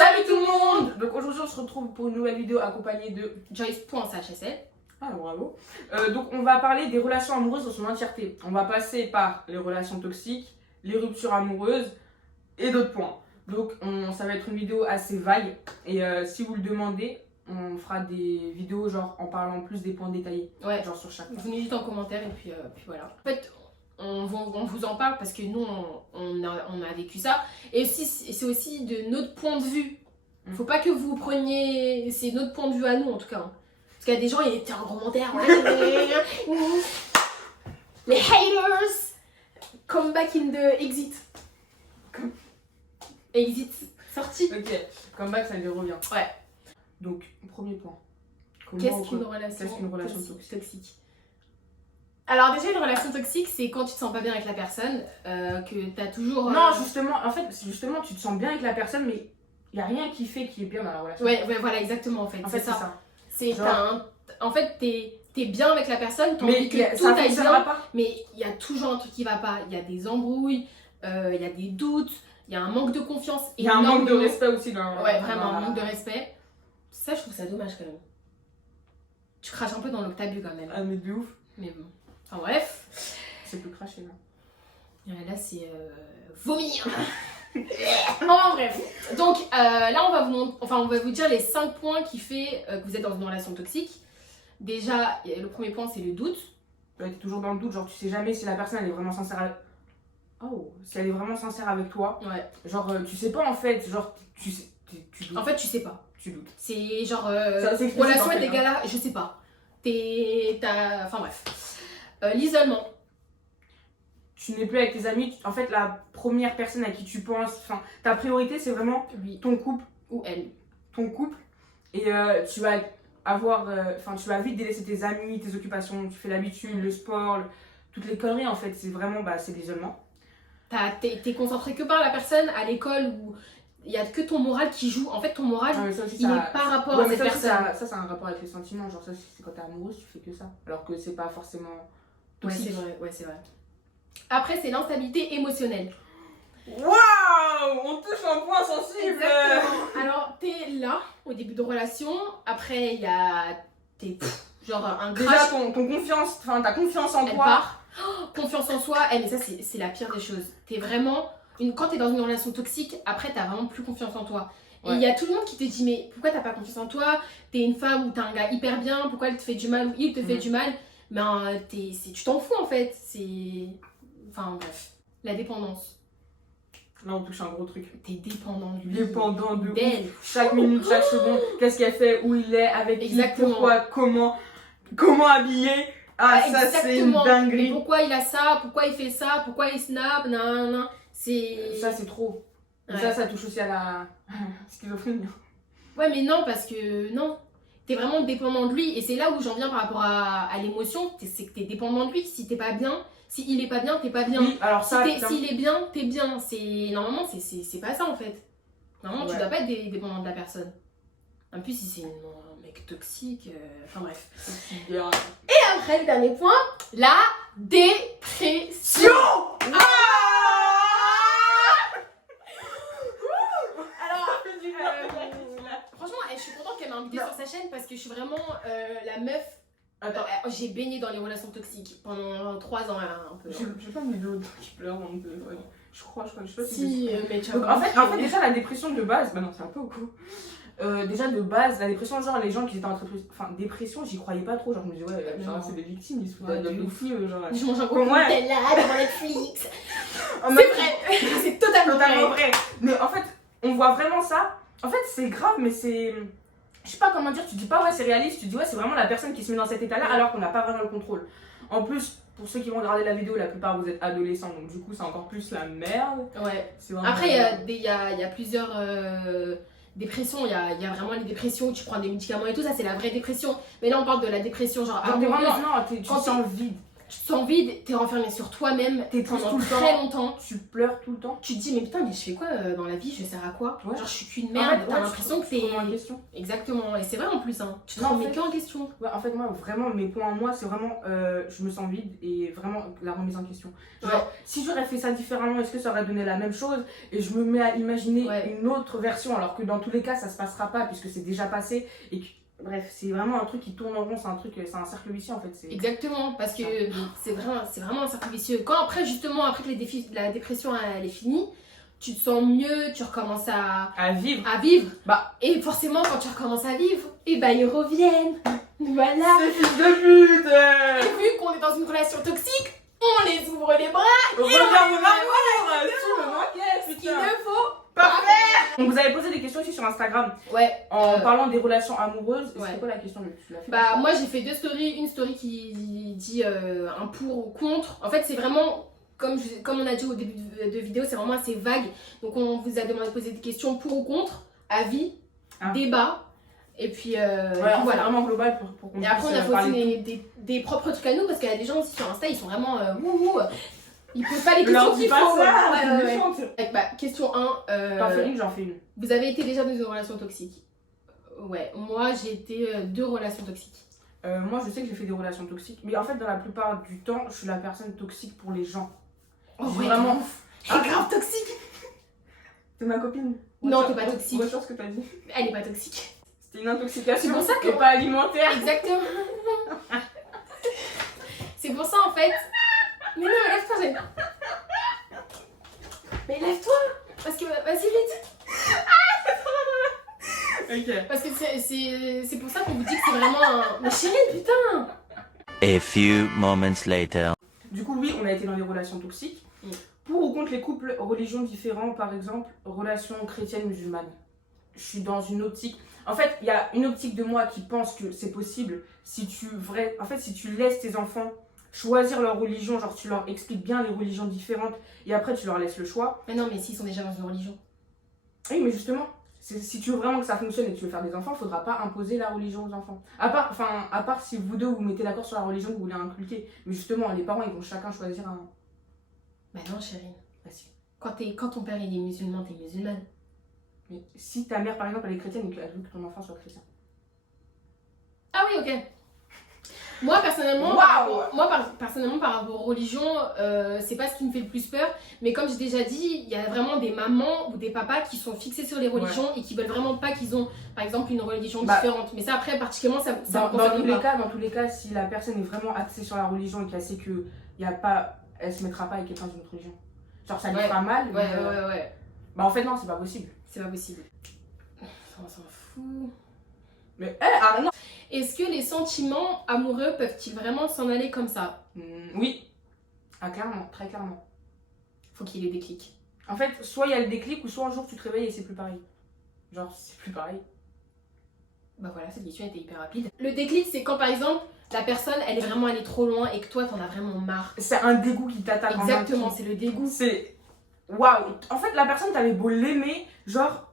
Salut tout le monde! Donc aujourd'hui on se retrouve pour une nouvelle vidéo accompagnée de Joyce.shsl. Ah bravo! Donc on va parler des relations amoureuses dans son entièreté. On va passer par les relations toxiques, les ruptures amoureuses et d'autres points. Donc ça va être une vidéo assez vague et si vous le demandez, on fera des vidéos genre en parlant plus des points détaillés. Ouais. Genre sur chaque. Vous nous dites en commentaire et puis voilà. En fait, on vous en parle parce que nous on a vécu ça. Et aussi, c'est aussi de notre point de vue. Faut pas que vous preniez. C'est notre point de vue à nous en tout cas. Parce qu'il y a des gens, ils étaient en commentaire. Les haters! Come back in the exit. Exit. Sorti. Ok, comeback ça lui revient. Ouais. Donc, premier point. Qu'est-ce qu'une relation toxique? Alors déjà, une relation toxique, c'est quand tu te sens pas bien avec la personne, que t'as toujours... Non, justement, en fait, justement, tu te sens bien avec la personne, mais il n'y a rien qui fait qui est bien dans la relation. Ouais, voilà, exactement, en fait. En fait, c'est ça. C'est Genre... En fait, t'es bien avec la personne, t'as mais envie que tout ça aille fonctionnera bien, pas. mais il y a toujours un truc qui va pas. Il y a des embrouilles, il y a des doutes, il y a un manque de confiance. Il y a un manque de respect aussi dans... Ouais, vraiment, un manque de respect. Ça, je trouve ça dommage quand même. Tu craches un peu dans l'octabu quand même. Ah, mais de ouf. Mais bon. Enfin bref. C'est plus craché là. Là, c'est vomir. Enfin bref. Donc là, on va vous dire les 5 points qui fait que vous êtes dans une relation toxique. Déjà, le premier point, c'est le doute. Ouais, t'es toujours dans le doute, genre tu sais jamais si la personne elle est vraiment sincère avec... Oh, si elle est vraiment sincère avec toi. Ouais. Genre tu sais pas en fait, genre tu sais... Tu doutes. En fait, tu sais pas. Tu doutes. C'est genre relation avec des gars là, je sais pas. Enfin bref. L'isolement. Tu n'es plus avec tes amis, en fait la première personne à qui tu penses, enfin ta priorité c'est vraiment Lui ton couple ou elle. Ton couple et tu vas avoir, tu vas vite délaisser tes amis, tes occupations, tu fais l'habitude, le sport, toutes les conneries en fait, c'est vraiment, c'est l'isolement. T'es concentré que par la personne à l'école où il y a que ton moral qui joue. En fait, ton moral, il n'est pas rapport à cette personne. Ça, c'est un rapport avec les sentiments. Genre, ça, c'est quand t'es amoureuse, tu fais que ça. Alors que c'est pas forcément toxique. Ouais, c'est vrai. Après, c'est l'instabilité émotionnelle. Waouh! On touche un point sensible! Exactement. Alors, t'es là, au début de relation. Après, il y a... genre un crash. Déjà, ton confiance, enfin, ta confiance en elle toi. Part. Oh, confiance en soi. Mais ça, c'est la pire des choses. T'es vraiment... Quand t'es dans une relation toxique, après t'as vraiment plus confiance en toi. Et il y a tout le monde qui te dit mais pourquoi t'as pas confiance en toi? T'es une femme ou t'es un gars hyper bien, pourquoi elle te fait du mal ou il te fait du mal? Mais tu t'en fous en fait. Enfin bref. La dépendance. Là on touche un gros truc. T'es dépendant de lui. Dépendant de ouf. Chaque minute, chaque seconde, qu'est-ce qu'elle fait, où il est, avec qui, pourquoi, comment habiller. Ah ça c'est une dinguerie. Mais pourquoi il a ça, pourquoi il fait ça, pourquoi il snap, nan. Ça c'est trop. Ouais. Ça touche aussi à la schizophrénie. Ouais mais non parce que non. T'es vraiment dépendant de lui et c'est là où j'en viens par rapport à l'émotion. C'est que t'es dépendant de lui. Si t'es pas bien, s'il est pas bien, t'es pas bien. Oui, alors ça, s'il est bien, t'es bien. Normalement c'est pas ça en fait. Normalement tu dois pas être dépendant de la personne. En plus si c'est un mec toxique, enfin bref. Et après le dernier point, la dépression. Franchement, je suis contente qu'elle m'a invitée sur sa chaîne parce que je suis vraiment la meuf. Attends. J'ai baigné dans les relations toxiques pendant 3 ans là, un peu. J'ai pas mis de l'eau qui pleure. Je crois, je sais pas si. Mais tu en fait, déjà la dépression de base, bah non, c'est un peu au coup. Déjà de base, la dépression, genre les gens qui étaient en dépression, j'y croyais pas trop. Genre, je me disais, ouais, c'est des victimes, ils se foutent de fou. Je mange un gros Nutella devant Netflix. C'est vrai, c'est totalement vrai. Mais en fait, on voit vraiment ça. En fait, c'est grave, mais c'est. Je sais pas comment dire, tu dis pas ouais, c'est réaliste, tu dis ouais, c'est vraiment la personne qui se met dans cet état-là alors qu'on n'a pas vraiment le contrôle. En plus, pour ceux qui vont regarder la vidéo, la plupart vous êtes adolescents, donc du coup, c'est encore plus la merde. Ouais. Après, il y a plusieurs dépressions. Il y a vraiment les dépressions où tu prends des médicaments et tout, ça c'est la vraie dépression. Mais là, on parle de la dépression, genre amoureuse. Tu te sens vide. tu te sens vide, t'es renfermé sur toi-même T'es triste pendant tout le très temps. longtemps. Tu pleures tout le temps. Tu te dis, mais putain, mais je fais quoi dans la vie, je sers à quoi? Ouais. Genre, je suis qu'une En merde, fait, t'as ouais, l'impression que tu te remets en t'es. question. Exactement, et c'est vrai en plus, hein. Tu te Non, en remets fait- que en question. Ouais, en fait, moi, vraiment, mes points en moi, c'est vraiment je me sens vide et vraiment la remise en question. Genre, Ouais. si j'aurais fait ça différemment, est-ce que ça aurait donné la même chose? Et je me mets à imaginer Ouais. une autre version, alors que dans tous les cas, ça se passera pas puisque c'est déjà passé. Et que, bref, c'est vraiment un truc qui tourne en rond, c'est un cercle vicieux en fait. Exactement, parce que c'est vraiment un cercle vicieux. Quand après, justement, après que la dépression elle est finie, tu te sens mieux, tu recommences À vivre. à vivre. Bah. Et forcément, quand tu recommences à vivre, et bah ils reviennent. Voilà. Ces fils de pute Et vu qu'on est dans une relation toxique, on les ouvre les bras, Reviens mon amour. Tu me manquais, ce qu'il putain. ne faut. Parfait. On vous avait posé des questions aussi sur Instagram Ouais. en parlant des relations amoureuses. Ouais. C'est quoi la question? Tu l'as fait? Bah moi j'ai fait 2 stories, une story qui dit un pour ou contre. En fait c'est vraiment, comme on a dit au début de vidéo, c'est vraiment assez vague. Donc on vous a demandé de poser des questions pour ou contre, avis, débat. Et puis, voilà, vraiment global pour qu'on Et après on a fait parler aussi des propres trucs à nous parce qu'il y a des gens aussi sur Insta, ils sont vraiment wouhou. Ils posent pas les questions leur dis qu'il pas faut. ça, Ouais, c'est ouais, ouais. méchante. Bah, question 1. T'en fais une, j'en fais une. Vous avez été déjà dans une relation toxique? Ouais, moi j'ai été 2 relations toxiques. Moi, je sais que j'ai fait des relations toxiques, mais en fait, dans la plupart du temps, je suis la personne toxique pour les gens. Oh J'ai vraiment. Elle est grave toxique. T'es ma copine? Non, t'es pas toxique. Retiens ce que t'as dit. Elle est pas toxique. C'était une intoxication. C'est pour ça que- et pas alimentaire. Exactement. C'est pour ça en fait. Mais non, mais lève-toi, j'ai. Mais lève-toi. Parce que vas-y vite. Ok. Parce que c'est pour ça qu'on vous dit que c'est vraiment un. Mais chérie, putain. A few moments later. Du coup, oui, on a été dans des relations toxiques. Mm. Pour ou contre les couples religions différents, par exemple, relations chrétiennes musulmanes. Je suis dans une optique. En fait, il y a une optique de moi qui pense que c'est possible si si tu laisses tes enfants choisir leur religion, genre tu leur expliques bien les religions différentes et après tu leur laisses le choix. Mais non, mais s'ils sont déjà dans une religion. Oui, mais justement, si tu veux vraiment que ça fonctionne et que tu veux faire des enfants, il faudra pas imposer la religion aux enfants. À part si vous deux vous mettez d'accord sur la religion que vous voulez inculquer. Mais justement, les parents ils vont chacun choisir un. Bah non, chérie. Bah si. Quand ton père il est musulman, t'es musulmane. Mais si ta mère par exemple elle est chrétienne et qu'elle veut que ton enfant soit chrétien. Ah oui, ok. Moi personnellement, personnellement par rapport aux religions, c'est pas ce qui me fait le plus peur. Mais comme j'ai déjà dit, il y a vraiment des mamans ou des papas qui sont fixés sur les religions et qui veulent vraiment pas qu'ils ont, par exemple, une religion différente. Mais ça après, particulièrement, ça me concerne pas. Dans tous les cas, si la personne est vraiment axée sur la religion et qu'elle sait que elle se mettra pas avec quelqu'un d'une autre religion. Genre ça lui fera mal. Ouais. Bah en fait non, c'est pas possible. C'est pas possible. On s'en fout. Mais non. Est-ce que les sentiments amoureux peuvent-ils vraiment s'en aller comme ça? Oui. Ah clairement, très clairement. Faut qu'il y ait des déclics. En fait, soit il y a le déclic ou soit un jour tu te réveilles et c'est plus pareil. Genre c'est plus pareil. Bah voilà, cette question était hyper rapide. Le déclic, c'est quand par exemple la personne elle est vraiment allée trop loin et que toi t'en as vraiment marre. C'est un dégoût qui t'attaque. Exactement, c'est le dégoût. C'est waouh. En fait, la personne t'avais beau l'aimer, genre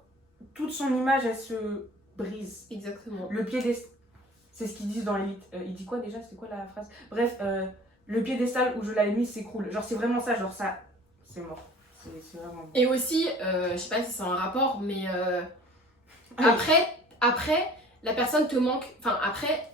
toute son image elle se brise. Exactement. Le piédestal, c'est ce qu'ils disent dans Elite. Il dit quoi déjà? C'était quoi la phrase? Bref, le piédestal où je l'avais mis s'écroule. Genre c'est vraiment ça, genre ça, c'est mort. C'est vraiment mort. Et aussi, je sais pas si c'est un rapport, mais après, la personne te manque. Enfin, après,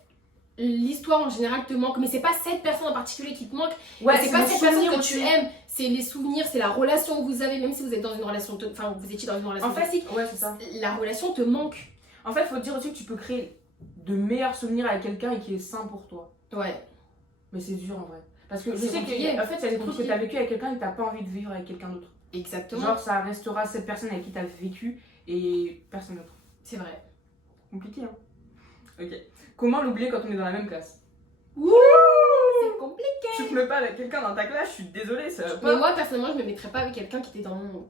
l'histoire en général te manque. Mais c'est pas cette personne en particulier qui te manque. Ouais, c'est pas cette personne que aussi. tu aimes. C'est les souvenirs, c'est la relation que vous avez, même si vous êtes dans une relation. Enfin, vous étiez dans une relation En fait, toxique. ouais, c'est ça. La relation te manque. En fait, faut te dire aussi que tu peux créer de meilleurs souvenirs avec quelqu'un et qui est sain pour toi. Ouais. Mais c'est dur en vrai. Parce que je C'est sais compliqué. qu'en fait, il y a des trucs que compliqué. t'as vécu avec quelqu'un et que t'as pas envie de vivre avec quelqu'un d'autre. Exactement. Genre, ça restera cette personne avec qui t'as vécu et personne d'autre. C'est vrai. Compliqué, hein. Ok. Comment l'oublier quand on est dans la même classe? C'est compliqué. Tu te mets pas avec quelqu'un dans ta classe, je suis désolée, ça va Mais pas. moi, personnellement, je me mettrais pas avec quelqu'un qui était dans mon.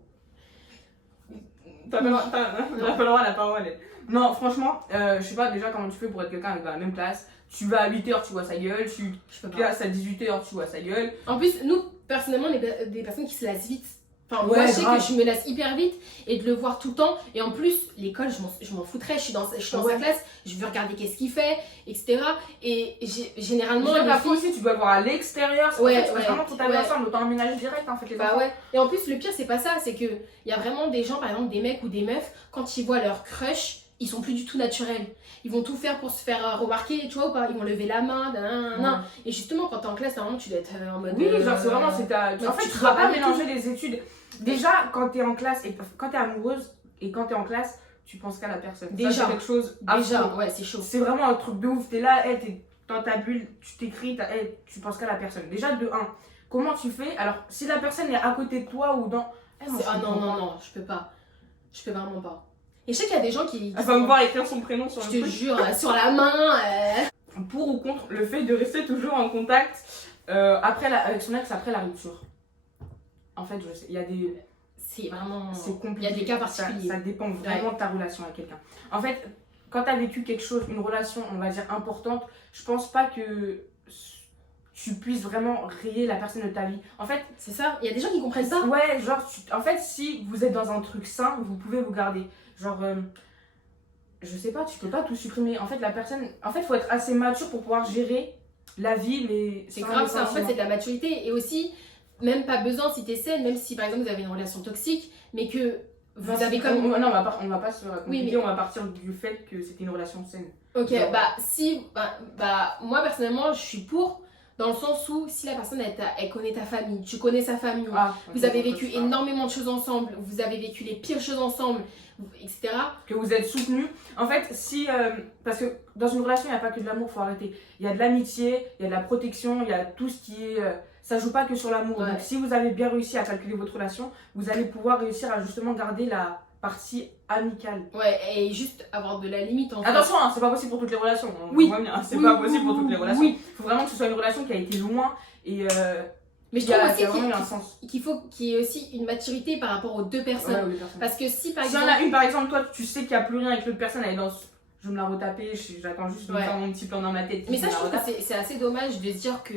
T'as pas le droit, la parole. Non, franchement, je sais pas déjà comment tu fais pour être quelqu'un avec dans la même classe. Tu vas à 8h, tu vois sa gueule. Tu Je peux pas. classes à 18h, tu vois sa gueule. En plus, nous, personnellement, on est des personnes qui se lassent vite. Enfin, Ouais, moi, je sais grave. que je me lasse hyper vite et de le voir tout le temps. Et en plus, l'école, je m'en foutrais. Je suis dans sa classe, je veux regarder qu'est-ce qu'il fait, etc. Et généralement, Déjà, les parfois filles... aussi, tu dois le voir à l'extérieur. Ouais, En fait, tu passes vraiment toute ta vie ouais. ensemble, autant emménager direct, en fait, les Bah enfants. ouais. Et en plus, le pire, c'est pas ça. C'est que il y a vraiment des gens, par exemple, des mecs ou des meufs, quand ils voient leur crush, ils sont plus du tout naturels. Ils vont tout faire pour se faire remarquer, tu vois ou pas. Ils vont lever la main, nan. Et justement, quand t'es en classe, normalement, tu dois être en mode. Oui, genre, c'est vraiment, c'est ta... donc En fait, tu tu dois pas travailles et mélanger les études. Déjà, quand t'es en classe, et quand t'es amoureuse, et quand t'es en classe, tu penses qu'à la personne. Ça, Déjà. c'est quelque chose... Déjà, affreux. ouais, c'est chaud. C'est vraiment un truc de ouf. T'es là, hey, t'es dans ta bulle, tu t'écris, hey, tu penses qu'à la personne. Déjà, de 1, comment tu fais? Alors, si la personne est à côté de toi ou dans... Eh, moi, je Ah non, comprends non, pas. non, je peux pas. Je peux vraiment pas. Et je sais qu'il y a des gens qui Elle va me voir écrire son prénom sur je le te truc. jure, sur la main. Pour ou contre le fait de rester toujours en contact avec son ex après la rupture. En fait, je sais, il y a des... C'est vraiment. C'est compliqué. Il y a des cas Ça- particuliers. Ça dépend vraiment de ta relation avec quelqu'un. En fait, quand tu as vécu quelque chose, une relation, on va dire, importante, je pense pas que tu puisses vraiment rayer la personne de ta vie. En fait, C'est ça. Il y a des gens qui comprennent pas. ouais, genre, en fait, si vous êtes dans un truc sain, vous pouvez vous garder. Genre, je sais pas, tu peux pas tout supprimer. En fait, la personne, en fait, faut être assez mature pour pouvoir gérer la vie, mais C'est sans grave les ça. En fait, sentiments. c'est de la maturité. Et aussi, même pas besoin si t'es saine, même si par exemple vous avez une relation toxique, mais que vous Enfin, avez si- comme. non, on va pas se compliquer, Oui, mais- on va partir du fait que c'était une relation saine. Ok, Genre- bah, moi personnellement, je suis pour, dans le sens où si la personne elle connaît ta famille, tu connais sa famille, Ah, vous ok, avez donc, vécu ça. énormément de choses ensemble, vous avez vécu les pires choses ensemble, etc. Que vous êtes soutenu. En fait, si. Parce que dans une relation, il n'y a pas que de l'amour, faut arrêter. Il y a de l'amitié, il y a de la protection, il y a tout ce qui est. Ça joue pas que sur l'amour. Ouais. Donc, si vous avez bien réussi à calculer votre relation, vous allez pouvoir réussir à justement garder la partie amicale. Ouais, et juste avoir de la limite en fait. Attention, hein, c'est pas possible pour toutes les relations. On Oui. voit bien, c'est Oui, pas oui, possible pour oui, toutes les oui, relations. oui. Il faut vraiment que ce soit une relation qui a été loin et. Mais je qui a- trouve qui a aussi vraiment eu un sens. qu'il faut qu'il y ait aussi une maturité par rapport aux deux personnes. Ouais, oui, personne. Parce que si par S'il y en exemple. a une, par exemple, toi, tu sais qu'il n'y a plus rien avec l'autre personne, elle est dans. Je vais me la retaper, j'attends juste de Ouais. faire mon petit plan dans ma tête. Mais ça, me je la trouve que retape. c'est assez dommage de se dire que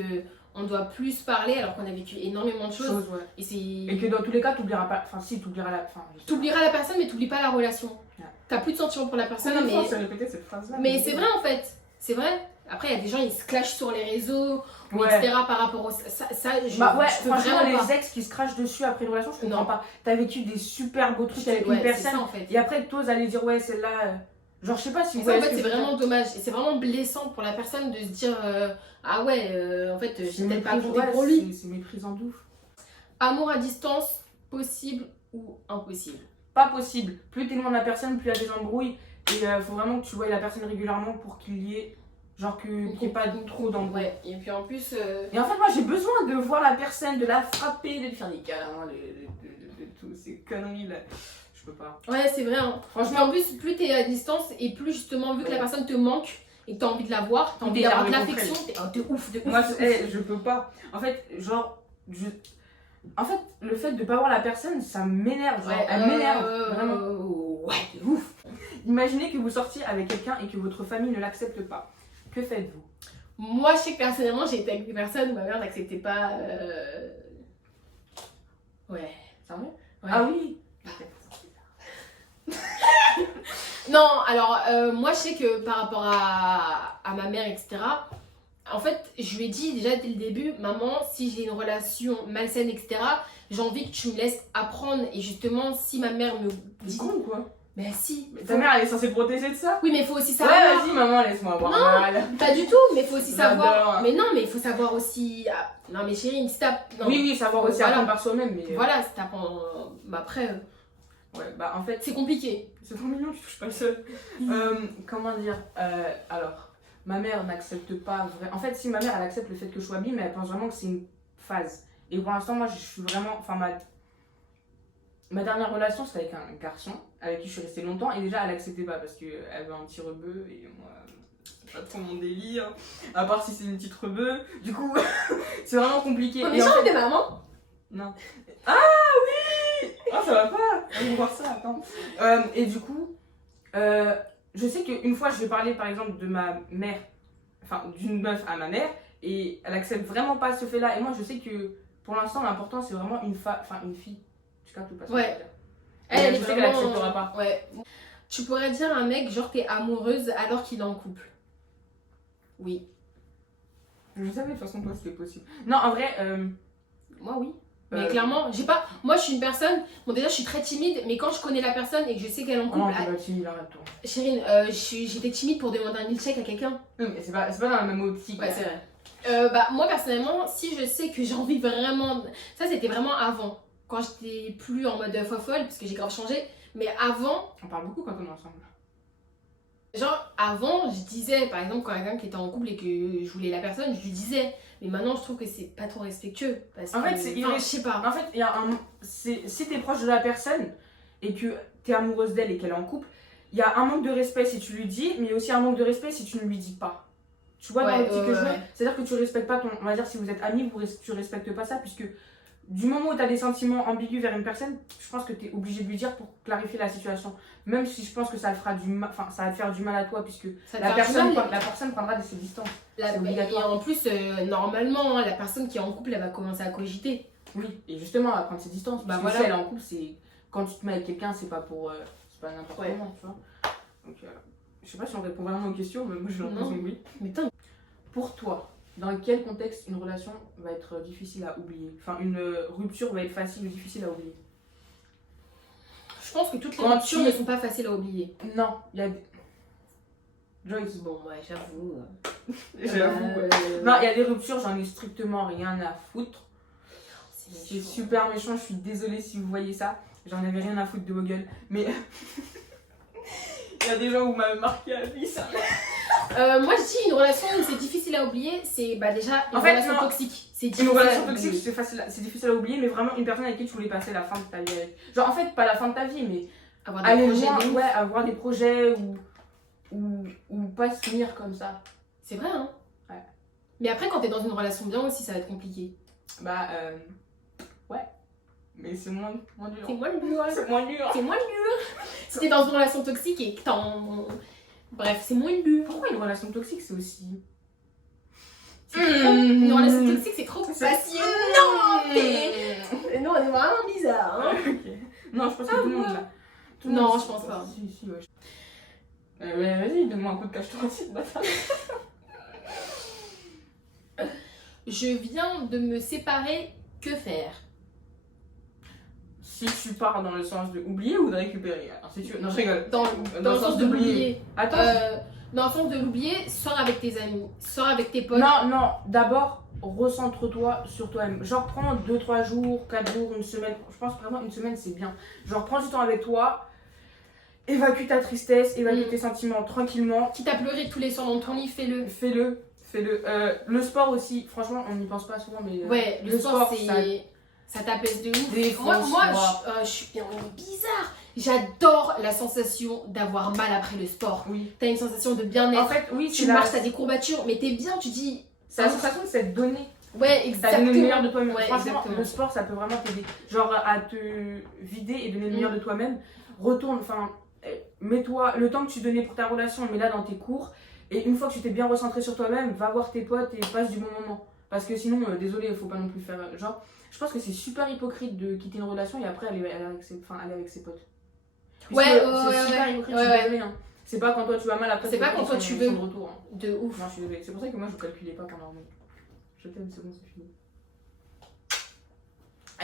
on doit plus parler alors qu'on a vécu énormément de choses. Chose, ouais. Et Et c'est. que dans tous les cas, tu n'oublieras pas. Enfin, si, tu oublieras la. Enfin, je sais T'oublieras la personne, mais t'oublies pas la relation. Ouais. T'as plus de sentiments pour la pas. personne, Combien de fois mais. on s'est répété cette phrase-là Mais c'est vrai en fait. C'est vrai. Après, il y a des gens, ils se clashent sur les réseaux, Ouais. etc. par rapport au. Ça je, Bah ouais, je peux franchement, vraiment les pas. ex qui se crachent dessus après une relation, je comprends Non. pas. T'as vécu des super beaux trucs avec Ouais, une c'est personne, ça en fait. et après, t'oses aller dire, ouais, celle-là. Genre, je sais pas si Et vous ça, en voyez fait, ce c'est que je veux vraiment dire. dommage. Et c'est vraiment blessant pour la personne de se dire ah ouais, en fait, C'est j'ai peut-être pas méprisant, compté ouais, pour lui. c'est méprisant de ouf. Amour à distance, possible ou impossible? Pas possible. Plus t'es loin de la personne, plus il y a des embrouilles. Et faut vraiment que tu vois la personne régulièrement pour qu'il y ait. Genre qu'il n'y ait pas trop d'embrouilles. Ouais, et puis en plus. Et en fait, moi j'ai besoin de voir la personne, de la frapper, de lui faire des câlins, de tous ces conneries là. Je peux pas. Ouais, c'est vrai. Hein. Franchement, En plus, plus t'es à distance et plus justement, vu que la Ouais. personne te manque et que t'as envie de la voir, t'as Tout envie est d'avoir de énervé l'affection, t'es de ouf, de ouf. moi de ouf. je peux pas. En fait, genre, en fait, le fait de pas voir la personne, ça m'énerve. Genre, Ouais, elle m'énerve. Vraiment. ouais, de ouf. Imaginez que vous sortiez avec quelqu'un et que votre famille ne l'accepte pas. Que faites-vous? Moi, je sais que personnellement, j'ai été avec des personnes où ma mère n'acceptait pas. Ouais. Sérieux? Ouais. Ah oui. Non, alors moi je sais que par rapport à ma mère, etc., en fait, je lui ai dit déjà dès le début, maman, si j'ai une relation malsaine, etc., j'ai envie que tu me laisses apprendre. Et justement, si ma mère me T'es dit. con ou quoi? Ben si. Ta mère elle est censée protéger de ça? Oui, mais il faut aussi Ouais, savoir. vas-y, maman, laisse-moi avoir mal. Pas du tout, mais il faut aussi J'adore. savoir. Mais non, mais il faut savoir aussi. Non, mais chérie, si t'as. Non. Oui, oui, savoir aussi Voilà. apprendre par soi-même. Mais Voilà, si t'apprends. Bah après, ouais, bah en fait, c'est compliqué. c'est trop mignon, tu touches pas le seul. Comment dire alors, ma mère n'accepte pas vrai. En fait, si ma mère elle accepte le fait que je sois bi, mais elle pense vraiment que c'est une phase. Et pour l'instant, moi je suis vraiment. Enfin, ma dernière relation c'était avec un garçon avec qui je suis restée longtemps et déjà elle acceptait pas parce qu'elle avait un petit rebeu et moi. C'est pas trop mon délire, à part si c'est une petite rebeu. Du coup, c'est vraiment compliqué. On Et est en genre fait- des mamans. Non. Ah oui. Ah ça va pas. On va voir ça, attends. Et du coup, je sais qu'une fois je vais parler par exemple de ma mère, enfin d'une meuf à ma mère, et elle accepte vraiment pas ce fait-là. Et moi je sais que pour l'instant l'important c'est vraiment une fille. Tu captes ou pas? Ouais. Elle est je sais qu'elle vraiment... acceptera pas. Ouais. Tu pourrais dire à un mec, genre, t'es amoureuse alors qu'il est en couple. Oui. Je savais de toute façon, toi, c'était possible. Non, en vrai, Moi, oui. Mais clairement, j'ai pas. Moi, je suis une personne. Bon, déjà, je suis très timide, mais quand je connais la personne et que je sais qu'elle est en couple. non, t'es pas timide, arrête-toi. Chérine, j'étais timide pour demander un milkshake à quelqu'un. Non, mais c'est pas dans la même optique. Ouais, c'est vrai. Bah, moi, personnellement, si je sais que j'ai envie vraiment. Ça, c'était vraiment avant. Quand j'étais plus en mode fofolle, parce que j'ai grave changé. Mais avant. On parle beaucoup quand on est ensemble. Genre, avant, je disais, par exemple, quand quelqu'un qui était en couple et que je voulais la personne, je lui disais. Mais maintenant, je trouve que c'est pas trop respectueux. Parce En que, fait, c'est je sais pas. En fait, il y a si t'es proche de la personne et que t'es amoureuse d'elle et qu'elle est en couple, il y a un manque de respect si tu lui dis, mais il y a aussi un manque de respect si tu ne lui dis pas. Tu vois, dans l'optique que je veux, c'est-à-dire que tu respectes pas ton. On va dire, si vous êtes amis, tu respectes pas ça, puisque du moment où tu as des sentiments ambigus vers une personne, je pense que tu es obligé de lui dire pour clarifier la situation. Même si je pense que ça le fera ça va te faire du mal à toi, puisque la personne prendra ses distances. C'est obligatoire. Et en plus, normalement, la personne qui est en couple, elle va commencer à cogiter. Oui, et justement, elle va prendre ses distances. Bah Parce voilà. que si elle est en couple, c'est quand tu te mets avec quelqu'un, c'est pas pour. C'est pas n'importe comment, tu vois. Donc, je sais pas si on répond vraiment aux questions, mais moi j'ai l'impression que oui. Mais putain. Pour toi, dans quel contexte une relation va être difficile à oublier? Enfin, une rupture va être facile ou difficile à oublier? Je pense que toutes les ruptures ne sont pas faciles à oublier. Non, il y a. Joyce. Bon, ouais, j'avoue. J'avoue. Non, il y a des ruptures, j'en ai strictement rien à foutre. C'est super méchant, je suis désolée si vous voyez ça. J'en avais rien à foutre de vos gueules. Mais. Il y a des gens où vous m'avez marqué à vie, ça. Moi, je dis une relation où c'est difficile à oublier, c'est déjà une relation toxique. C'est difficile. Une relation toxique, c'est difficile à oublier, mais vraiment une personne avec qui tu voulais passer la fin de ta vie avec. Genre, en fait, pas la fin de ta vie, mais avoir des projets. Ouais, avoir des projets ou pas se finir comme ça. C'est vrai, hein? Ouais. Mais après, quand t'es dans une relation bien aussi, ça va être compliqué. Bah, ouais. Mais c'est moins dur. C'est moins dur. C'est moins dur. C'est moins dur. Si t'es dans une relation toxique et que Bref, c'est moins dur. Pourquoi une relation toxique, c'est aussi. Une relation toxique, c'est trop facile. Non, mais. Non, on est vraiment bizarre. Hein. Ok. Non, je pense que tout le monde là. Non, je pense pas. Si, ouais. Vas-y, donne-moi un coup de cache-toi aussi, bâtard. Je viens de me séparer, que faire? Si tu pars dans le sens de oublier ou de récupérer. Alors, si tu... Non, je rigole. Dans le sens de l'oublier. Attends. Dans le sens de l'oublier, sors avec tes amis, sors avec tes potes. Non, d'abord, recentre-toi sur toi-même. Genre, prends 2-3 jours, 4 jours, une semaine. Je pense vraiment une semaine, c'est bien. Genre, prends du temps avec toi, évacue ta tristesse, évacue tes sentiments tranquillement. Quitte à pleurer tous les soirs dans ton lit, fais-le. Fais-le. Le sport aussi, franchement, on n'y pense pas souvent, mais. Ouais, le sport, ça t'apaise de ouf. Moi je suis bizarre. J'adore la sensation d'avoir mal après le sport. Oui. T'as une sensation de bien-être. En fait, oui, tu marches, t'as des courbatures, mais t'es bien, tu dis. C'est la sensation de s'être donné. Ouais, exactement. T'as donné le meilleur de toi-même. Ouais, Franchement, exactement. le sport, ça peut vraiment t'aider. Genre, à te vider et donner le meilleur de toi-même. Retourne, enfin, mets-toi le temps que tu donnais pour ta relation, mets-la dans tes cours. Et une fois que tu t'es bien recentré sur toi-même, va voir tes potes et passe du bon moment. Parce que sinon, désolé, il faut pas non plus faire. Genre, je pense que c'est super hypocrite de quitter une relation et après aller avec ses potes. Ouais, c'est super hypocrite, je suis désolée. Hein. C'est pas quand toi tu vas mal après. C'est pas quand toi tu veux. De retour. Hein. De ouf. Non, je suis désolée. C'est pour ça que moi je calculais pas pendant. Je t'aime, c'est bon, c'est fini.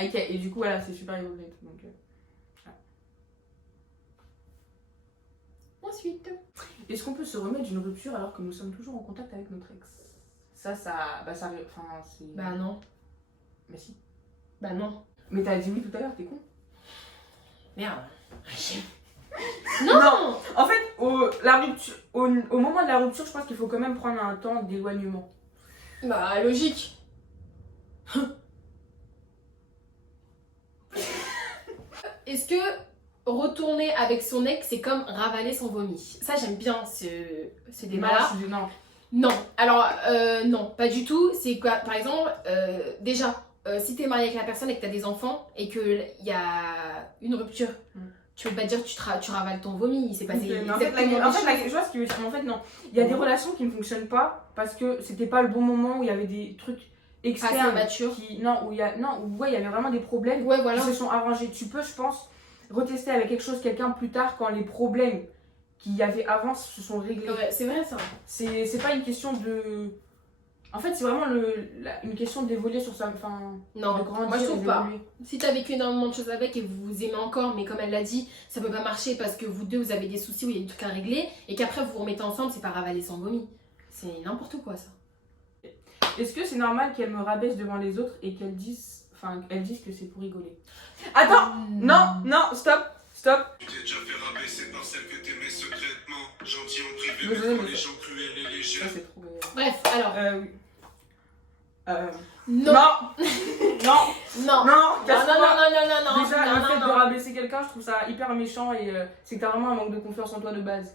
Ok, et du coup, voilà, c'est super hypocrite. Donc, Ensuite. est-ce qu'on peut se remettre d'une rupture alors que nous sommes toujours en contact avec notre ex? Ça, enfin, c'est. Bah non. Mais si. Bah non. Mais t'as dit oui tout à l'heure, t'es con. Merde. Non. En fait, au moment de la rupture, je pense qu'il faut quand même prendre un temps d'éloignement. Bah logique. Est-ce que retourner avec son ex, c'est comme ravaler son vomi? Ça, j'aime bien ce débat-là. Non. Non, alors non, pas du tout. C'est quoi, par exemple, déjà, si t'es marié avec la personne et que t'as des enfants et qu'il y a une rupture, tu peux pas dire que tu ravales ton vomi, il s'est passé exactement je vois ce qu'il veut dire, mais en fait non. Il y a des relations qui ne fonctionnent pas parce que c'était pas le bon moment, où il y avait des trucs externes mature. non, où il y a, non, où, ouais, il y avait vraiment des problèmes Ouais, voilà. qui se sont arrangés. Tu peux, je pense, retester avec quelque chose, quelqu'un plus tard, quand les problèmes qu'il y avait avant se sont réglés. Ouais, c'est vrai ça. C'est pas une question de... En fait, c'est vraiment une question d'évoluer sur ça, enfin, Non, de grandir, moi je trouve pas. d'évoluer. Si t'as vécu énormément de choses avec et vous vous aimez encore, mais comme elle l'a dit, ça peut pas marcher parce que vous deux vous avez des soucis ou il y a des trucs à régler et qu'après vous vous remettez ensemble, c'est pas ravaler sans vomi. C'est n'importe quoi ça. Est-ce que c'est normal qu'elle me rabaisse devant les autres et qu'elle dise que c'est pour rigoler? Attends, non, stop. Tu t'es déjà fait rabaisser par celle que t'aimais secrètement, gentil en privé, mais Désolé, devant mais les ça- gens cruels et Ça, légers. c'est trop... Bref, alors. oui. Non. Non, Non. casse-toi. Non. Déjà, non, le fait non, de non. rabaisser quelqu'un, je trouve ça hyper méchant et c'est que t'as vraiment un manque de confiance en toi de base.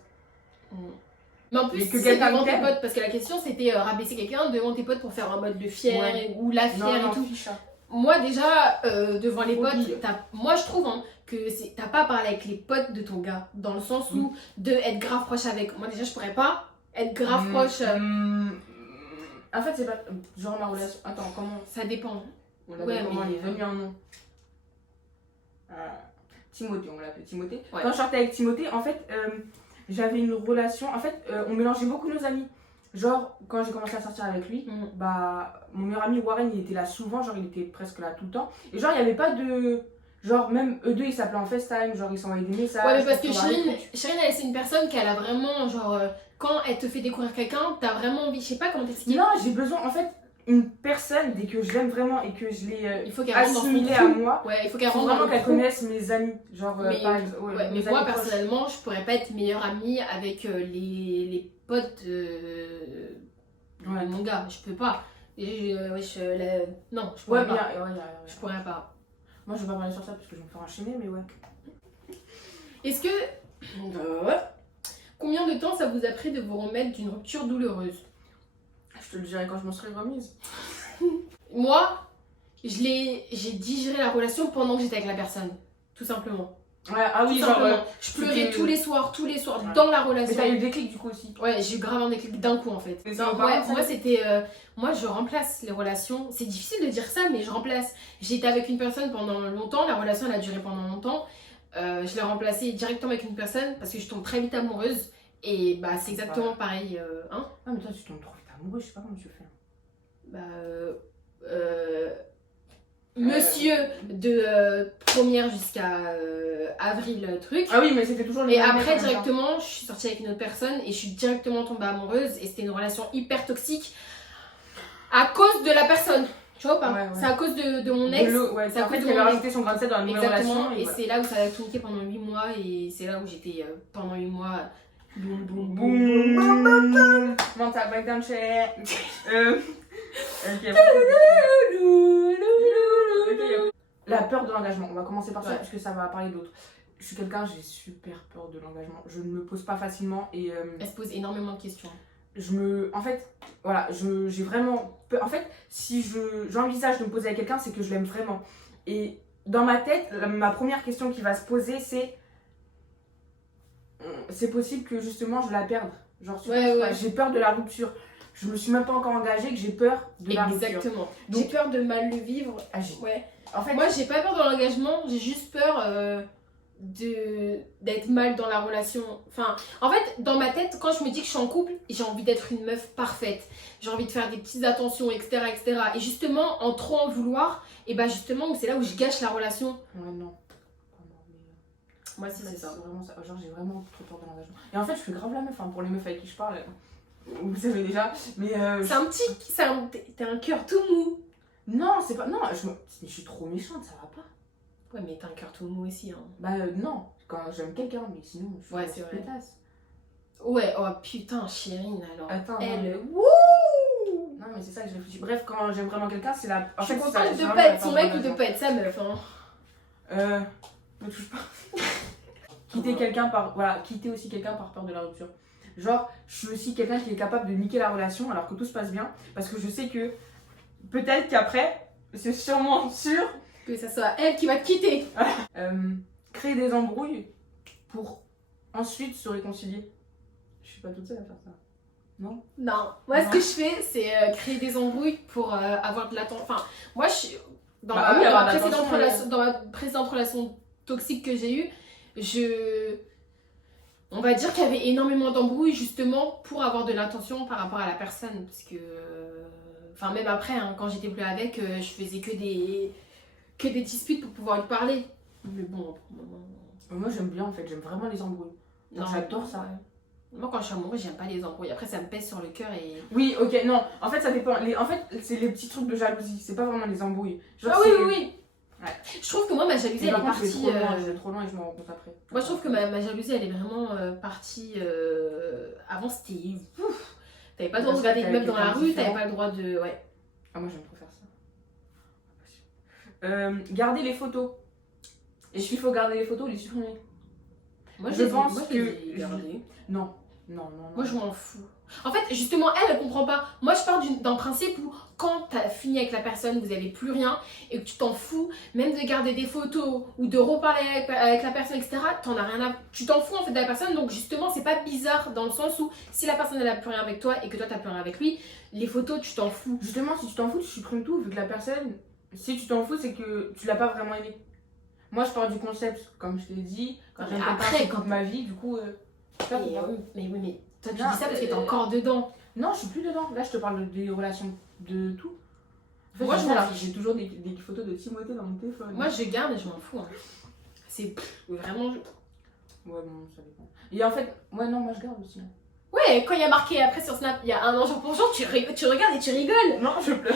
Mais en plus, Mais que c'est quelqu'un devant tes t'aime. potes, parce que la question c'était rabaisser quelqu'un devant tes potes pour faire un mode le fier Ouais. ou la fière Non, et tout. ficha. Moi déjà, devant les Trop potes, pire. moi je trouve que t'as pas à parler avec les potes de ton gars, dans le sens où de être grave proche avec. Moi déjà je pourrais pas être grave proche, En fait, c'est pas... Genre ma relation... Attends, comment... ça dépend. On l'appelle Ouais, comment? mais- Il est venu un nom. Timothée, on l'appelait Timothée. Ouais. Quand je sortais avec Timothée, en fait, j'avais une relation... En fait, on mélangeait beaucoup nos amis. Genre, quand j'ai commencé à sortir avec lui, bah, mon meilleur ami Warren, il était là souvent, genre il était presque là tout le temps. Et genre, il n'y avait pas de... Genre, même eux deux, ils s'appelaient en FaceTime, genre ils s'envoyaient des messages. Ouais, mais parce que pour voir les trucs. Chérine, elle, c'est une personne qu'elle a vraiment, genre, quand elle te fait découvrir quelqu'un, t'as vraiment envie, je sais pas comment t'expliquer. Non, j'ai besoin, en fait, une personne, dès que je l'aime vraiment et que je l'ai Il faut qu'elle rentre dans son assimilée à trou. moi, Ouais, il faut il qu'elle faut rentre dans vraiment le qu'elle trou. connaisse mes amis. Genre, Mais, par exemple, ouais, ouais, mais mes moi amis proches. personnellement, je pourrais pas être meilleure amie avec les potes de mon gars. Je peux pas. Et, non, je pourrais Ouais, bien, pas. ouais. Je pourrais pas. Moi, je vais pas parler sur ça parce que je vais me faire enchaîner, mais ouais. Est-ce que. Combien de temps ça vous a pris de vous remettre d'une rupture douloureuse? Je te le dirai quand je m'en serai remise. Moi, j'ai digéré la relation pendant que j'étais avec la personne. Tout simplement. Ouais, ah oui, Tout genre. simplement. Je pleurais c'était- tous les soirs Ouais. dans la Mais relation. t'as eu le déclic du coup aussi. Ouais, j'ai eu grave un déclic d'un coup en fait. Mais ça, Non, on parle de ça, moi du c'était. Moi je remplace les relations. C'est difficile de dire ça, mais je remplace. J'étais avec une personne pendant longtemps, la relation elle a duré pendant longtemps. Je l'ai remplacée directement avec une personne parce que je tombe très vite amoureuse. Et bah c'est exactement pareil. Hein Ah, mais toi, tu tombes trop vite amoureux, je sais pas comment tu fais. Bah. Monsieur de première jusqu'à avril truc. Ah oui, mais c'était toujours le Et même mec en après, même temps. directement, je suis sortie avec une autre personne et je suis directement tombée amoureuse. Et c'était une relation hyper toxique à cause de la personne. Tu vois ou pas? Ouais. C'est à cause de mon ex. Ouais, c'est à en fait, cause il de avait mon rajouté son grain de sel dans la nouvelle Exactement. relation. Et voilà. c'est là où ça a cliniqué pendant 8 mois. Et c'est là où j'étais pendant 8 mois. Boum, boum, Boum. Mental breakdown check. Ok. La peur de l'engagement, on va commencer par ça Ouais. puisque ça va parler d'autres. Je suis quelqu'un, j'ai super peur de l'engagement. Je ne me pose pas facilement et Elle se pose énormément de questions. en fait, voilà, j'ai vraiment peur. En fait, si j'envisage de me poser avec quelqu'un, c'est que je l'aime vraiment. Et dans ma tête, ma première question qui va se poser, c'est possible que justement je la perde. Genre, tu Ouais, vois, ouais. j'ai peur de la rupture. Je me suis même pas encore engagée, que j'ai peur de la rupture. Exactement. Donc- J'ai peur de mal le vivre. Ah, Ouais. En fait, Moi, j'ai pas peur de l'engagement, j'ai juste peur d'être mal dans la relation. Enfin, en fait, dans ma tête, quand je me dis que je suis en couple, j'ai envie d'être une meuf parfaite. J'ai envie de faire des petites attentions, etc., etc. Et justement, en trop en vouloir, et bah justement, c'est là où je gâche la relation. ouais, non. Moi, si, c'est ça. Vraiment ça. Genre, j'ai vraiment trop peur de l'engagement. Et en fait, je suis grave la meuf, hein, pour les meufs avec qui je parle. Vous savez déjà. Mais C'est un petit. T'as un cœur tout mou. non, c'est pas. Non, je suis trop méchante, ça va pas. Ouais, mais t'as un cœur tout mou aussi. Hein. Bah, non. Quand j'aime quelqu'un, mais sinon, je suis Ouais, grosse c'est vrai. pétasse. Ouais, oh putain, Chérine, alors. Attends, Elle. non. Wouh! Non, mais c'est ça que je réfléchis. Bref, quand j'aime vraiment quelqu'un, c'est la. Je suis c'est contente ça, de c'est vraiment pas la être son peur de mec ou de l'engagement. pas être sa meuf. Hein. Ne touche pas. Quitter quelqu'un par. Voilà, quitter aussi quelqu'un par peur de la rupture. Genre, je suis aussi quelqu'un qui est capable de niquer la relation alors que tout se passe bien. Parce que je sais que peut-être qu'après, c'est sûrement sûr, Que ça soit elle qui va te quitter. créer des embrouilles pour ensuite se réconcilier. Je suis pas toute seule à faire ça. Non. Non, moi ce Non. que je fais, c'est créer des embrouilles pour avoir de l'attention. Enfin, moi, dans, Bah ma, oui, dans, avoir ma de précédente l'attention, relation, dans ma précédente relation toxique que j'ai eue, on va dire qu'il y avait énormément d'embrouilles justement pour avoir de l'attention par rapport à la personne. Parce que, enfin, même après, hein, quand j'étais plus avec, je faisais que des disputes pour pouvoir lui parler. Mais bon, pour le moment, Moi j'aime bien en fait, j'aime vraiment les embrouilles. J'adore ça. ouais. Moi, quand je suis amoureuse, j'aime pas les embrouilles. Après, ça me pèse sur le cœur et. Oui, ok, non. En fait, ça dépend. En fait, c'est les petits trucs de jalousie. C'est pas vraiment les embrouilles. Genre, Ah oui, c'est- oui, oui. Ouais. Je trouve que moi, ma jalousie, Et elle est par contre, partie. je vais trop loin et je m'en rends compte après. Moi, je trouve que ma jalousie, elle est vraiment partie. Avant, c'était. Ouf. T'avais pas le droit de Parce que regarder une meuf dans la quelqu'un rue, différent. t'avais pas le droit de. Ouais. Ah, moi j'aime trop faire ça. Garder les photos. Est-ce qu'il faut garder les photos ou les supprimer? Moi, Je les ai- pense moi, que- je les ai gardées. Non. Non, non, non. Moi, je m'en fous. En fait, justement, elle comprend pas. Moi, je pars d'un principe où quand t'as fini avec la personne, vous avez plus rien et que tu t'en fous, même de garder des photos ou de reparler avec la personne, etc., t'en as rien à. Tu t'en fous en fait de la personne, donc justement, c'est pas bizarre dans le sens où si la personne elle a plus rien avec toi et que toi t'as plus rien avec lui, les photos, tu t'en fous. Justement, si tu t'en fous, tu supprimes tout, vu que la personne, si tu t'en fous, c'est que tu l'as pas vraiment aimé. Moi, je pars du concept, comme je t'ai dit, quand Mais j'aime après, quelqu'un, c'est quand- toute ma vie, du coup, je sais pas Mais pourquoi. oui, mais toi, tu Non, dis ça parce que t'es encore dedans. Non, je suis plus dedans. Là, je te parle des relations, de tout. En fait, Moi, je m'en fiche. j'ai toujours des photos de Timothée dans mon téléphone. Moi, je garde et je m'en fous. Hein. C'est vraiment. Ouais, bon, ça dépend. Et en fait, ouais, non, moi je garde aussi. Ouais, quand il y a marqué après sur Snap, il y a un an jour pour jour, tu regardes et tu rigoles. Non, je pleure.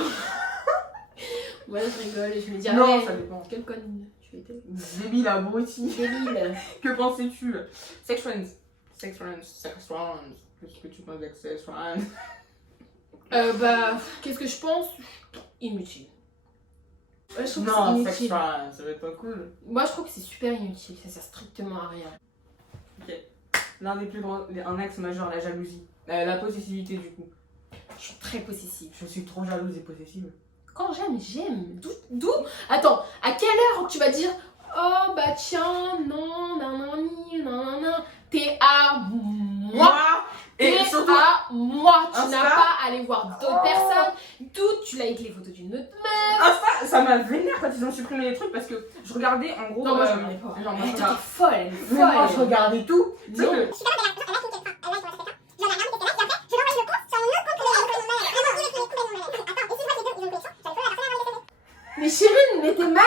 Ouais, je rigole et je me dis, ah Non, ouais, ça dépend. quelle conne tu étais. Débile, abruti. Débile. Que pensais-tu? Sex friends. Sex friends. Sex friends. Qu'est-ce que tu penses avec sex friends? Bah, qu'est-ce que je pense? Inutile. Ouais, je trouve que c'est Non, sex inutile. friends, ça va être pas cool. Moi, je trouve que c'est super inutile, ça sert strictement à rien. L'un des plus grands, un axe majeur, la jalousie. La possessivité, du coup. Je suis très possessive. Je suis trop jalouse et possessive. Quand j'aime, j'aime. D'où Attends, à quelle heure tu vas dire oh bah tiens, non, nanani, nanana. T'es à moi. Et T'es surtout, à moi. Tu Insta. n'as pas à aller voir d'autres Oh. personnes. D'où tu likes les photos d'une autre meuf. Insta, ça m'a vénère quand ils ont supprimé les trucs parce que je regardais en gros. Non, moi je regardais pas. Non, moi Elle je était regarde. folle, elle est Mais moi je folle. regardais tout. Tu sais Non. que- Mais Chérine, mais t'es malade.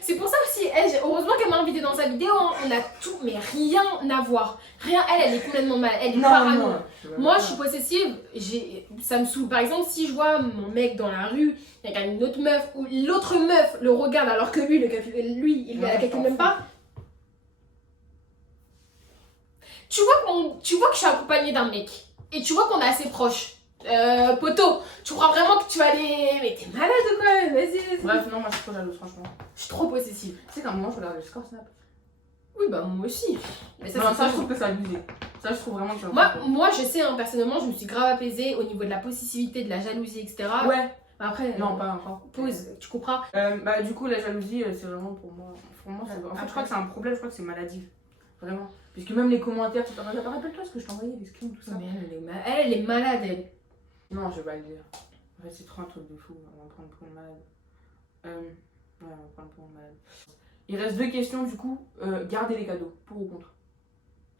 C'est pour ça aussi, heureusement qu'elle m'a invitée dans sa vidéo. Hein. On a tout, mais rien à voir. Rien, elle est complètement malade. Elle est parano. Moi, je suis possessive, ça me saoule. Par exemple, si je vois mon mec dans la rue, il regarde une autre meuf, ou l'autre meuf le regarde alors que lui, il Non, la je calcule t'en même fous. pas. Tu vois que je suis accompagnée d'un mec, et tu vois qu'on est assez proches. Poto, tu crois vraiment que tu vas aller. Mais t'es malade ou quoi? Vas-y. Bref, non, moi je suis trop jalouse, franchement. Je suis trop possessive. Tu sais qu'à un moment je regardais le score Snap. Oui, bah moi aussi. Mais ça, Non, c'est ça je tout. trouve que c'est abusé. Ça je trouve vraiment que c'est Moi, je sais, hein, personnellement, je me suis grave apaisée au niveau de la possessivité, de la jalousie, etc. Ouais, Après, non, pas encore. pause, tu comprends. Bah, du coup, la jalousie, c'est vraiment pour moi. C'est... En fait, je crois que c'est un problème, je crois que c'est maladif. Vraiment. Puisque même les commentaires, tu te rappelles-toi ce que je t'envoyais, les screens, tout ça. Mais elle est malade, elle. Non, je vais pas le dire. En fait, c'est trop un truc de fou. On va prendre pour une malade. Ouais, on va prendre pour une malade. Il reste 2 questions, du coup. Garder les cadeaux, pour ou contre?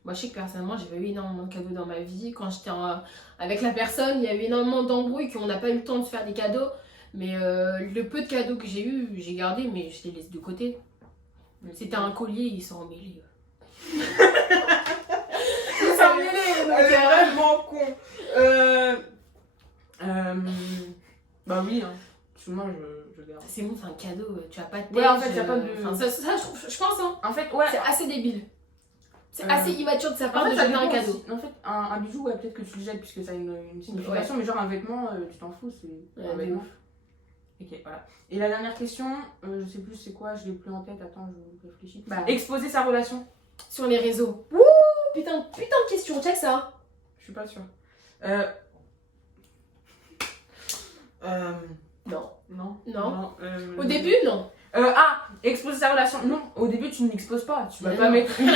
Moi, je sais que personnellement, j'ai pas eu énormément de cadeaux dans ma vie. Quand j'étais avec la personne, il y a eu énormément d'embrouilles qu'on n'a pas eu le temps de se faire des cadeaux. Mais le peu de cadeaux que j'ai eu, j'ai gardé, mais je les laisse de côté. C'était un collier, il s'en emmêlé. Il s'en emmêlé, donc. Elle est vraiment con. Bah oui, hein. Moi, je garde. C'est bon, c'est un cadeau, tu as pas de Ouais, en fait, y a pas de- Enfin, ça, je pense, hein. En fait, ouais. C'est assez débile. C'est Euh, assez immature de sa part En fait, de ça jeter un dépend cadeau. aussi. En fait, un bijou, ouais, peut-être que tu le jettes puisque ça a une signification, mais genre un vêtement, tu t'en fous, c'est Ouais, un de vêtement. ouf. Ok, voilà. Et la dernière question, je sais plus c'est quoi, je l'ai plus en tête, attends, je réfléchis. Bah. Exposer sa relation. Sur les réseaux. Ouh, putain de question, check ça. Je suis pas sûre. Non. Non. Non. euh, Au début, non. Exposer sa relation. Non, au début tu ne l'exposes pas. Tu vas Mais pas non. mettre une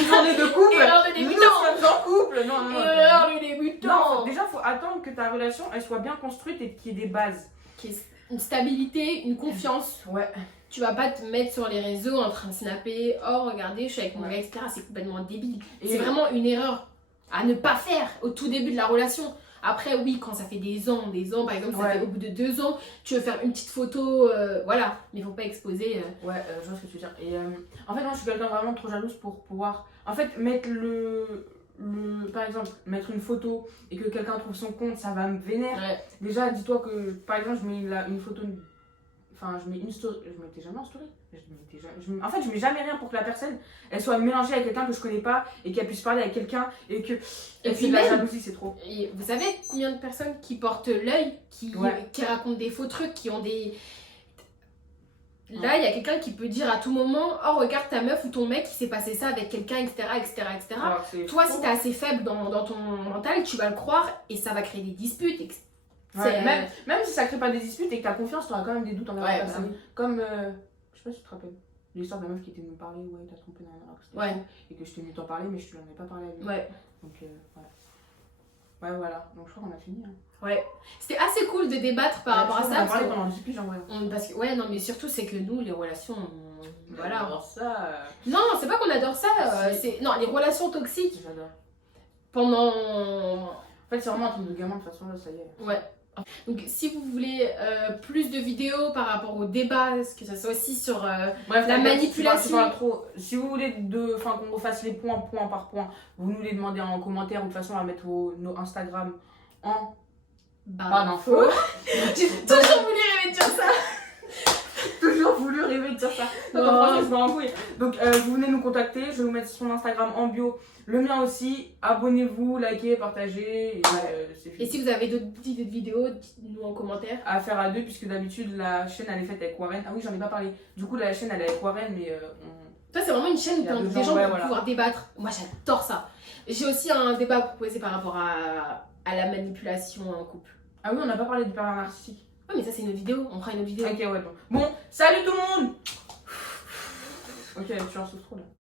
journée de couple. Erreur de débutant. Nous sommes en couple. Non, non, non. Erreur du débutant. Non, déjà, faut attendre que ta relation, elle soit bien construite et qu'il y ait des bases. Qui est une stabilité, une confiance. Ouais. Tu vas pas te mettre sur les réseaux en train de snapper, oh regardez, je suis avec mon Ouais. gars, etc. C'est complètement débile. Et- C'est vraiment une erreur à ne pas faire au tout début de la relation. Après, oui, quand ça fait des ans, par exemple, ça Ouais. fait au bout de 2 ans, tu veux faire une petite photo, voilà. Mais faut pas exposer. Ouais, je vois ce que tu veux dire. Et en fait, moi, je suis quelqu'un vraiment trop jalouse pour pouvoir. En fait, mettre par exemple, mettre une photo et que quelqu'un trouve son compte, ça va me vénère. Ouais. Déjà, dis-toi que, par exemple, je mets une photo. Enfin, je mets une story. Je mettais jamais en story. En fait, je mets jamais rien pour que la personne, elle soit mélangée avec quelqu'un que je connais pas et qu'elle puisse parler avec quelqu'un et que. Et c'est puis de la même- jalousie, c'est trop. Et vous savez combien de personnes qui portent l'œil, Ouais. qui racontent des faux trucs, qui ont des. Là, il y a quelqu'un qui peut dire à tout moment, oh regarde ta meuf ou ton mec, il s'est passé ça avec quelqu'un, etc., etc., etc. Alors, c'est Toi, trop. si t'es assez faible dans ton mental, tu vas le croire et ça va créer des disputes. Ouais, C'est- même si ça crée pas des disputes et que t'as confiance, t'auras quand même des doutes envers la Ouais, personne. bah oui. Comme, je sais pas si tu te rappelles, l'histoire de la meuf qui était venue me parler, ouais, t'as trompé, Ouais. et que je t'ai venu t'en parler, mais je te l'en ai pas parlé à lui. Ouais. Donc, ouais. Ouais, voilà. Donc, je crois qu'on a fini. Hein. Ouais. C'était assez cool de débattre par rapport à ça. On a Parce parlé que, pendant 10 piges en vrai. parce que- ouais, non, mais surtout, c'est que nous, les relations, voilà. Alors, ça, Non, c'est pas qu'on adore ça. Non, les relations toxiques, j'adore. pendant. En fait, c'est vraiment un truc de gamin, de toute façon, là, ça y est. Ouais. Donc, si vous voulez plus de vidéos par rapport au débat, que ça soit aussi sur. Bref, La les gars, manipulation. tu parles trop. Si vous voulez qu'on refasse les points point par point, vous nous les demandez en commentaire ou de toute façon, on va mettre nos Instagram en barre d'infos. J'ai toujours voulu rêver de dire ça. Toujours voulu rêver de dire ça. Oh. Attends, franchement, je m'en couille. Donc, vous venez nous contacter. Je vais vous mettre son Instagram en bio. Le mien aussi. Abonnez-vous, likez, partagez. Et c'est fini. Et si vous avez d'autres idées de vidéos, dites-nous en commentaire. À faire à deux, puisque d'habitude, la chaîne, elle est faite avec Warren. Ah oui, j'en ai pas parlé. Du coup, la chaîne, elle est avec Warren, mais Toi, c'est vraiment une chaîne où Il y a t'invites deux des gens, gens ouais, pour voilà. pouvoir débattre. Moi, j'adore ça. J'ai aussi un débat à proposer par rapport à la manipulation en couple. Ah oui, on n'a pas parlé du pervers narcissique. Ouais, mais ça, c'est une autre vidéo. On fera une autre vidéo. Ok, ouais, bon. Bon, salut tout le monde. Ok, tu en souffres trop là.